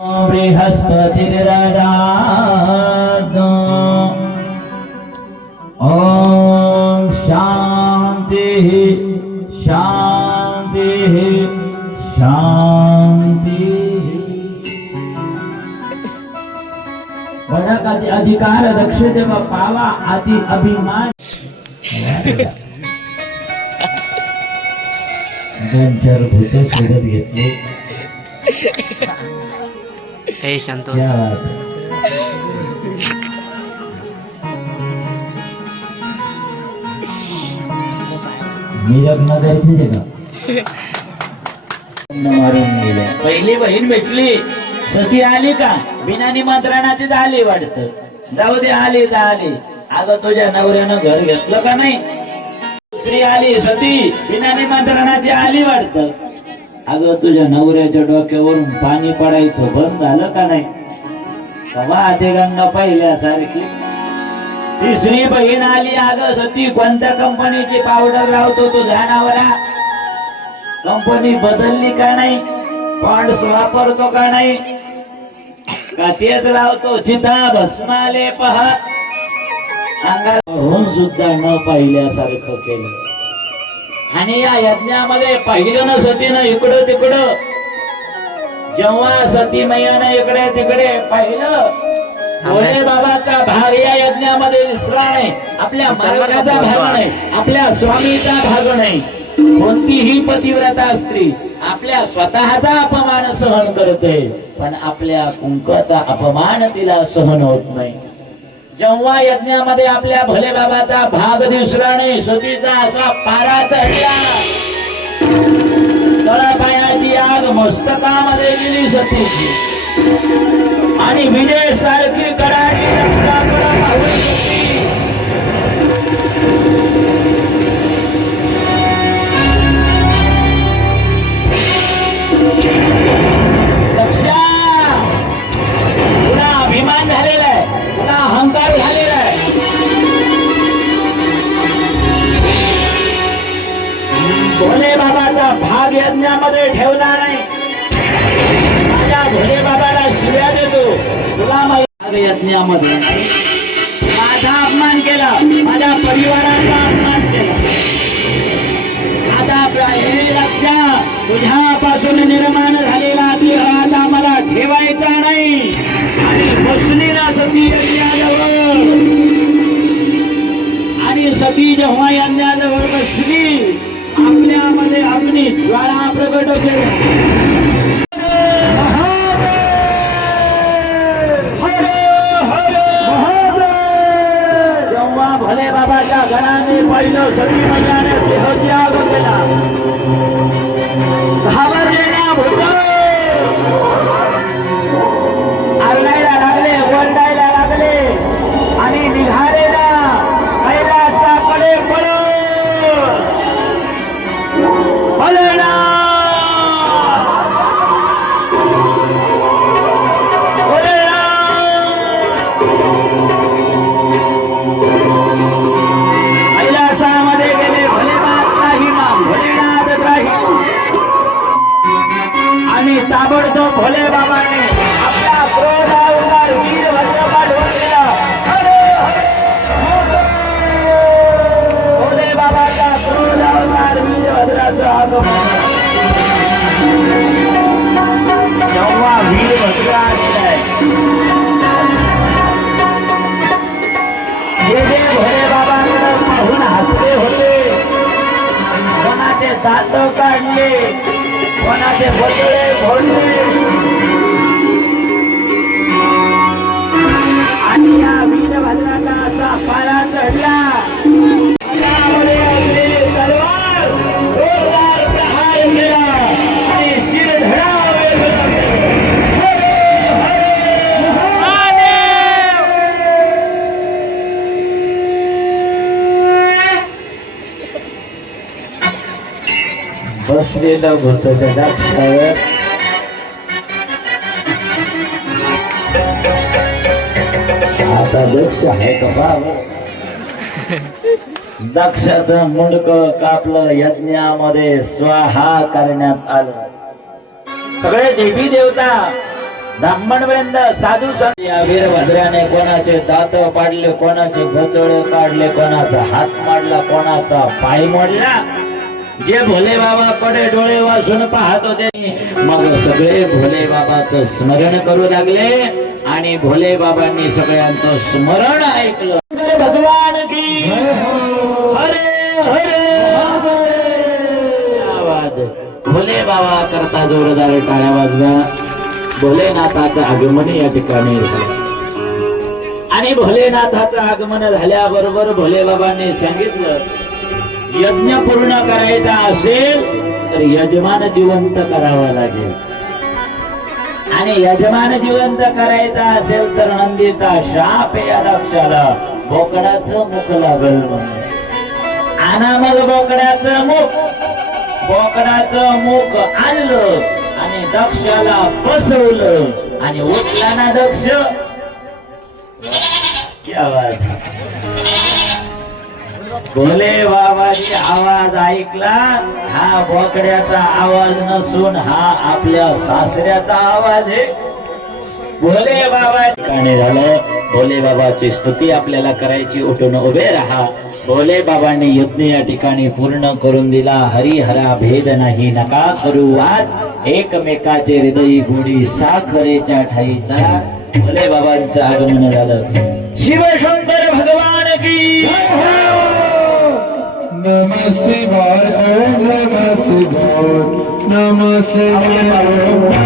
बृहस्पतिर्ददातु ॐ शान्तिः शान्तिः शान्तिः। बडक अधिकार दक्ष देवा पावा अति अभिमान दोन चार भूत शोधत घेतले। हे संतोष मी लग्न करायचे का मारून गेल्या। पहिली बहीण भेटली सती आली का बिना निमंत्रणाची आली वाटतं। जाऊ दे आली तर आली। अगं तुझ्या नवऱ्यानं घर घेतलं का नाही? दुसरी आली सती बिना निमंत्रणाची आली वाटतं। अगं तुझ्या नवऱ्याच्या डोक्यावरून पाणी पडायचं बंद झालं का नाही? वाहते गंगा पहिल्यासारखी। तिसरी बहीण आली अगं सती कोणत्या कंपनीची पावडर लावतो तुझ्या नवरा? कंपनी बदलली का नाही? पॉन्ड्स वापरतो का नाही? का तेच लावतो चिता भस्माले पहा? अंगाहून सुद्धा न पाहिल्यासारखं केलं। आणि या यज्ञामध्ये पाहिलं ना सतीनं इकडं तिकडं। जेव्हा सती मैयानं इकडे तिकडे पाहिलं भोले बाबाचा भाग या यज्ञामध्ये दिसला नाही। आपल्या मार्गाचा भाग नाही, आपल्या स्वामीचा भाग नाही। कोणतीही पतिव्रता स्त्री आपल्या स्वतःचा अपमान सहन करते पण आपल्या कुंकाचा अपमान तिला सहन होत नाही। जेव्हा यज्ञामध्ये आपल्या भोले बाबाचा भाग दिसला नाही सतीचा असा पारा चढला। तळपायाची आग मस्तकामध्ये गेली सतीची आणि विजय सारखी कडाडी रक्ताकडे पाहून सती लक्षा तुला अभिमान झालेला आहे, तुला अहंकार झालेला आहे। भोले बाबाचा भाग यज्ञामध्ये ठेवला नाही। माझ्या भोले बाबाला शिव्या देतो तुला भाग यज्ञामध्ये माझा अपमान केला, माझ्या परिवाराचा अपमान केला। आता लक्षा तुझ्यापासून निर्माण झालेला देह आता मला ठेवायचा नाही। आणि बसली ना सती यज्ञाजवळ आणि सती जेव्हा यज्ञाजवळ बसली आपल्यामध्ये अग्नी ज्वाळा प्रकट केला। जेव्हा भोले बाबाच्या घराने पहिलं सती मैयाने देहत्याग केला घाबरलेला भूत आरडायला लागले, ओरडायला लागले आणि निघाले ना कैलासाकडे पळून। कैलासामध्ये गेले भोलेनाथ त्राहिमाम, भोलेनाथ त्राहिमाम। आणि ताबडतोब भोले बाबाने आपला क्रोध अवतार वीरभद्र पाठवून दिला। भोले बाबाचा क्रोध अवतार वीरभद्राचं आगमन। जेव्हा वीरभद्र आलेलाय जे जे भोले बाबांकडे पाहून हसले होते कोणाचे दात काढले, कोणाचे बदले फोडले आणि या वीरभद्राचा असा पारा चढला। त्यामध्ये असलेले तलवार जोरदार प्रहार केला आणि शिरधडा बसलेलं होत त्या दक्षावर। आता दक्ष आहे का पाहावं। दक्षाचं मुंडक कापलं, यज्ञामध्ये स्वाहा करण्यात आलं। सगळे देवी देवता ब्राह्मण वृंद साधू संत या वीरभद्राने कोणाचे दात पाडले, कोणाचे घचळे काढले, कोणाचा हात मोडला, कोणाचा पाय मोडला. जे भोले बाबाकडे डोळे वासून पाहत होते मग सगळे भोले बाबाचं स्मरण करू लागले आणि भोले बाबांनी सगळ्यांचं स्मरण ऐकलं. भगवान की हरे हरे आवाज. भोले बाबा करता जोरदार टाळ्या वाजवा. भोलेनाथाचं आगमन या ठिकाणी झालं आणि भोलेनाथाचं आगमन झाल्याबरोबर भोले बाबांनी सांगितलं यज्ञ पूर्ण करायचा असेल तर यजमान जिवंत करावा लागेल आणि यजमान जिवंत करायचा असेल तर नंदीचा शाप या दक्षाला बोकडाचं मुख लागल म्हणून आणा. मग बोकडाचं मुख आणलं आणि दक्षाला बसवलं आणि उठला ना दक्ष. क्या बात. भोले बाबाची आवाज ऐकला. हा बोकड्याचा आवाज नसून हा आपल्या सासऱ्याचा आवाज आहे. भोले बाबा ठिकाणी झालं. भोले बाबाची स्तुती आपल्याला करायची. उठून उभे राहा. भोले बाबांनी यज्ञ या ठिकाणी पूर्ण करून दिला. हरिहरा भेद नाही नका करू वाद, एकमेकाचे हृदयी गोडी साखरेच्या ठाई चला. भोले बाबांचं आगमन झालं. शिवशंकर भगवान की नमः शिवाय ओम नमः शिवाय नमः शिवाय.